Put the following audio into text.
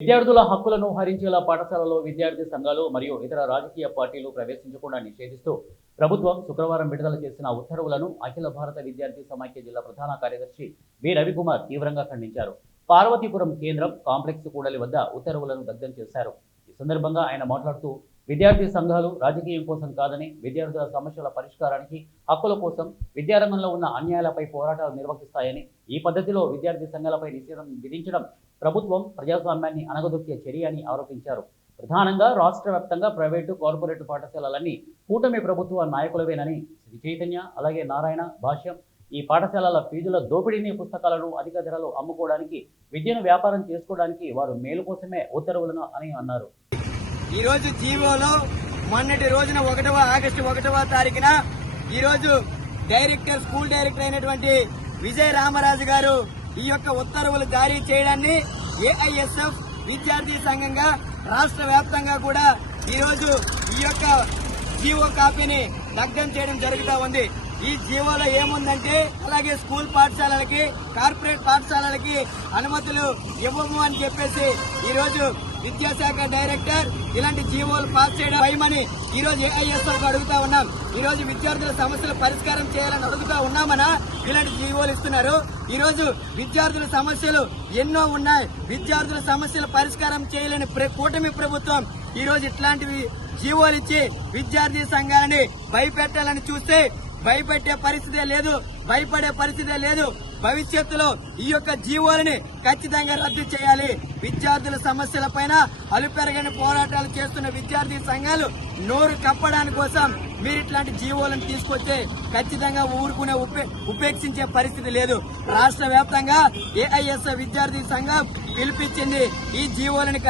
విద్యార్థుల హక్కులను హరించేలా పాఠశాలలో విద్యార్థి సంఘాలు మరియు ఇతర రాజకీయ పార్టీలు ప్రవేశించకుండా నిషేధిస్తూ ప్రభుత్వం శుక్రవారం విడుదల చేసిన ఉత్తర్వులను అఖిల భారత విద్యార్థి సమాఖ్య జిల్లా ప్రధాన కార్యదర్శి బి రవికుమార్ తీవ్రంగా ఖండించారు. పార్వతీపురం కేంద్రం కాంప్లెక్స్ కూడలి వద్ద ఉత్తర్వులను దగ్ధం చేశారు. ఈ సందర్భంగా ఆయన మాట్లాడుతూ విద్యార్థి సంఘాలు రాజకీయం కోసం కాదని విద్యార్థుల సమస్యల పరిష్కారానికి, హక్కుల కోసం విద్యారంగంలో ఉన్న అన్యాయాలపై పోరాటాలు నిర్వహిస్తాయని, ఈ పద్ధతిలో విద్యార్థి సంఘాలపై నిషేధం విధించడం ప్రభుత్వం ప్రజాస్వామ్యాన్ని అణగదొక్కే చర్య అని ఆరోపించారు. ప్రధానంగా రాష్ట్ర వ్యాప్తంగా ప్రైవేటు, కార్పొరేట్ పాఠశాలలన్నీ కూటమి ప్రభుత్వ నాయకులవేనని శ్రీ చైతన్య, అలాగే నారాయణ, భాష్యం ఈ పాఠశాలల ఫీజుల దోపిడీని, పుస్తకాలను అధిక ధరలు అమ్ముకోవడానికి, విద్యను వ్యాపారం చేసుకోవడానికి వారు మేలు కోసమే ఉత్తర్వులను అని అన్నారు. ఈ రోజు జీవోలో మొన్నటి రోజున ఆగస్టు 1వ తారీఖున ఈ రోజు స్కూల్ డైరెక్టర్ అయినటువంటి విజయ రామరాజు గారు ఈ యొక్క ఉత్తర్వులు జారీ చేయడాన్ని ఏఐఎస్ఎఫ్ విద్యార్థి సంఘంగా రాష్ట్ర వ్యాప్తంగా కూడా ఈ రోజు ఈ యొక్క జీవో కాపీని దగ్ధం చేయడం జరుగుతూ ఉంది. ఈ జీవోలో ఏముందంటే, అలాగే స్కూల్ పాఠశాలలకి, కార్పొరేట్ పాఠశాలలకి అనుమతులు ఇవ్వము అని చెప్పేసి ఈ రోజు విద్యాశాఖ డైరెక్టర్ ఇలాంటి జీవోలు పాస్ చేయడం భయమని ఈ రోజు ఏఐఎస్ఎఫ్ అడుగుతా ఉన్నాం. ఈ రోజు విద్యార్థుల సమస్యలు పరిష్కారం చేయాలని అడుగుతా ఉన్నామనా ఇలాంటి జీవోలు ఇస్తున్నారు. ఈ రోజు విద్యార్థుల సమస్యలు ఎన్నో ఉన్నాయి. విద్యార్థుల సమస్యలు పరిష్కారం చేయలేని కూటమి ప్రభుత్వం ఈ రోజు ఇట్లాంటివి జీవోలు ఇచ్చి విద్యార్థి సంఘాలని భయపెట్టాలని చూస్తే భయపెట్టే పరిస్థితే లేదు, భయపడే పరిస్థితే లేదు. భవిష్యత్తులో ఈ యొక్క జీవోలని ఖచ్చితంగా రద్దు చేయాలి. విద్యార్థుల సమస్యలపైన అలుపెరగని పోరాటాలు చేస్తున్న విద్యార్థి సంఘాలు నోరు కప్పడానికి కోసం మీరు ఇట్లాంటి జీవోలను తీసుకొస్తే ఖచ్చితంగా ఊరుకునే ఉపేక్షించే పరిస్థితి లేదు. రాష్ట్ర వ్యాప్తంగా ఏఐఎస్ఎఫ్ విద్యార్థి సంఘం పిలిపించింది ఈ జీవోలని